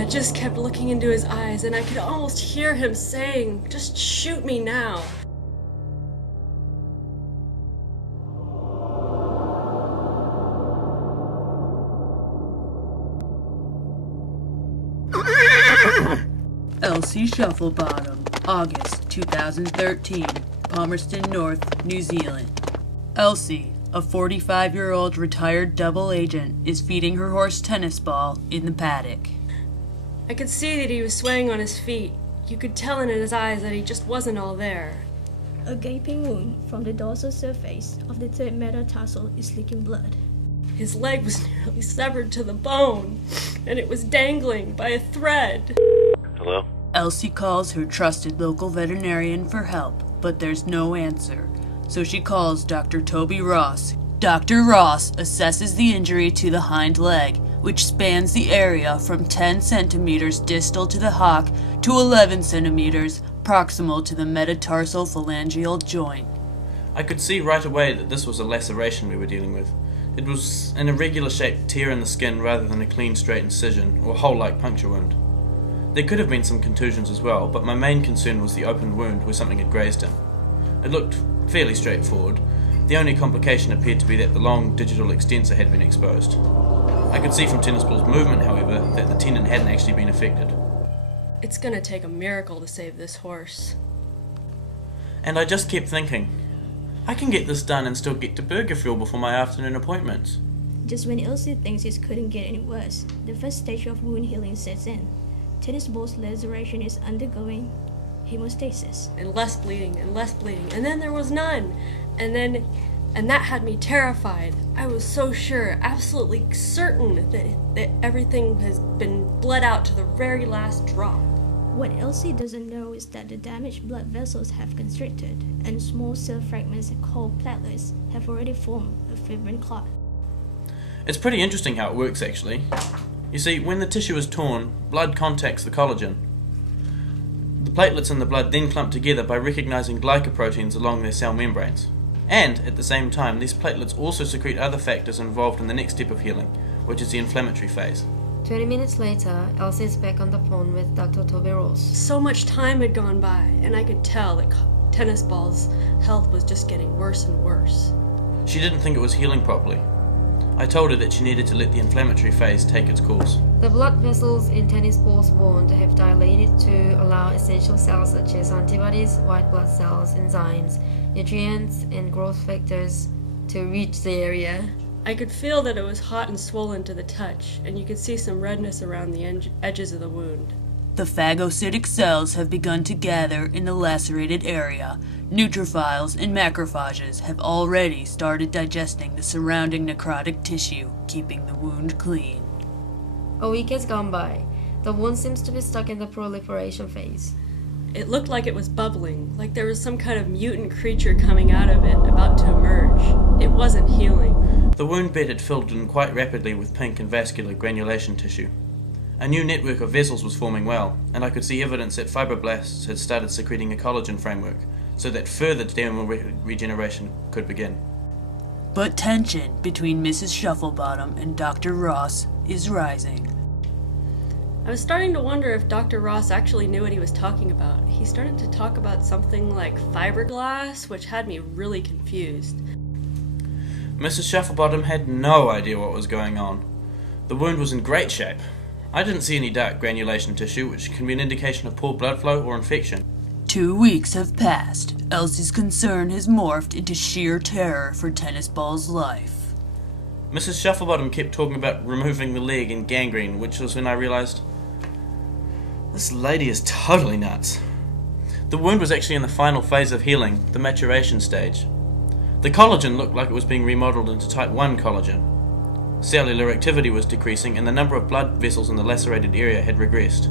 I just kept looking into his eyes, and I could almost hear him saying, "Just shoot me now." Elsie Shufflebottom, August 2013, Palmerston North, New Zealand. Elsie, a 45-year-old retired double agent, is feeding her horse tennis ball in the paddock. I could see that he was swaying on his feet. You could tell in his eyes that he just wasn't all there. A gaping wound from the dorsal surface of the third metatarsal is leaking blood. His leg was nearly severed to the bone, and it was dangling by a thread. Hello? Elsie calls her trusted local veterinarian for help, but there's no answer. So she calls Dr. Toby Ross. Dr. Ross assesses the injury to the hind leg, which spans the area from 10 centimeters distal to the hock to 11 centimeters proximal to the metatarsal phalangeal joint. I could see right away that this was a laceration we were dealing with. It was an irregular shaped tear in the skin rather than a clean straight incision or hole-like puncture wound. There could have been some contusions as well, but my main concern was the open wound where something had grazed him. It looked fairly straightforward. The only complication appeared to be that the long digital extensor had been exposed. I could see from tennis ball's movement, however, that the tendon hadn't actually been affected. It's gonna take a miracle to save this horse. And I just kept thinking, I can get this done and still get to Burgerfield before my afternoon appointments. Just when Elsie thinks it couldn't get any worse, the first stage of wound healing sets in. Tennis ball's laceration is undergoing hemostasis. And less bleeding, and then there was none. And that had me terrified. I was so sure, absolutely certain that everything has been bled out to the very last drop. What Elsie doesn't know is that the damaged blood vessels have constricted, and small cell fragments called platelets have already formed a fibrin clot. It's pretty interesting how it works, actually. You see, when the tissue is torn, blood contacts the collagen. The platelets in the blood then clump together by recognizing glycoproteins along their cell membranes. And, at the same time, these platelets also secrete other factors involved in the next step of healing, which is the inflammatory phase. 20 minutes later, Elsie is back on the phone with Dr. Toby Ross. So much time had gone by, and I could tell that tennis ball's health was just getting worse and worse. She didn't think it was healing properly. I told her that she needed to let the inflammatory phase take its course. The blood vessels in tennis ball's wound have dilated to allow essential cells such as antibodies, white blood cells, enzymes, nutrients, and growth factors to reach the area. I could feel that it was hot and swollen to the touch, and you could see some redness around the edges of the wound. The phagocytic cells have begun to gather in the lacerated area. Neutrophils and macrophages have already started digesting the surrounding necrotic tissue, keeping the wound clean. A week has gone by. The wound seems to be stuck in the proliferation phase. It looked like it was bubbling, like there was some kind of mutant creature coming out of it, about to emerge. It wasn't healing. The wound bed had filled in quite rapidly with pink and vascular granulation tissue. A new network of vessels was forming well, and I could see evidence that fibroblasts had started secreting a collagen framework, so that further dermal regeneration could begin. But tension between Mrs. Shufflebottom and Dr. Ross is rising. I was starting to wonder if Dr. Ross actually knew what he was talking about. He started to talk about something like fiberglass, which had me really confused. Mrs. Shufflebottom had no idea what was going on. The wound was in great shape. I didn't see any dark granulation tissue, which can be an indication of poor blood flow or infection. 2 weeks have passed. Elsie's concern has morphed into sheer terror for tennis ball's life. Mrs. Shufflebottom kept talking about removing the leg and gangrene, which was when I realized, this lady is totally nuts. The wound was actually in the final phase of healing, the maturation stage. The collagen looked like it was being remodeled into type 1 collagen. Cellular activity was decreasing, and the number of blood vessels in the lacerated area had regressed.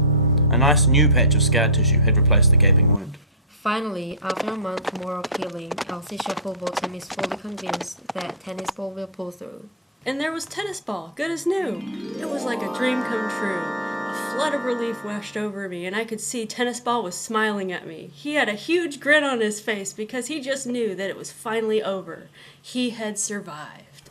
A nice new patch of scar tissue had replaced the gaping wound. Finally, after a month more of healing, Elsie Shufflebottom is fully convinced that tennis ball will pull through. And there was tennis ball, good as new. It was like a dream come true. A flood of relief washed over me, and I could see tennis ball was smiling at me. He had a huge grin on his face because he just knew that it was finally over. He had survived.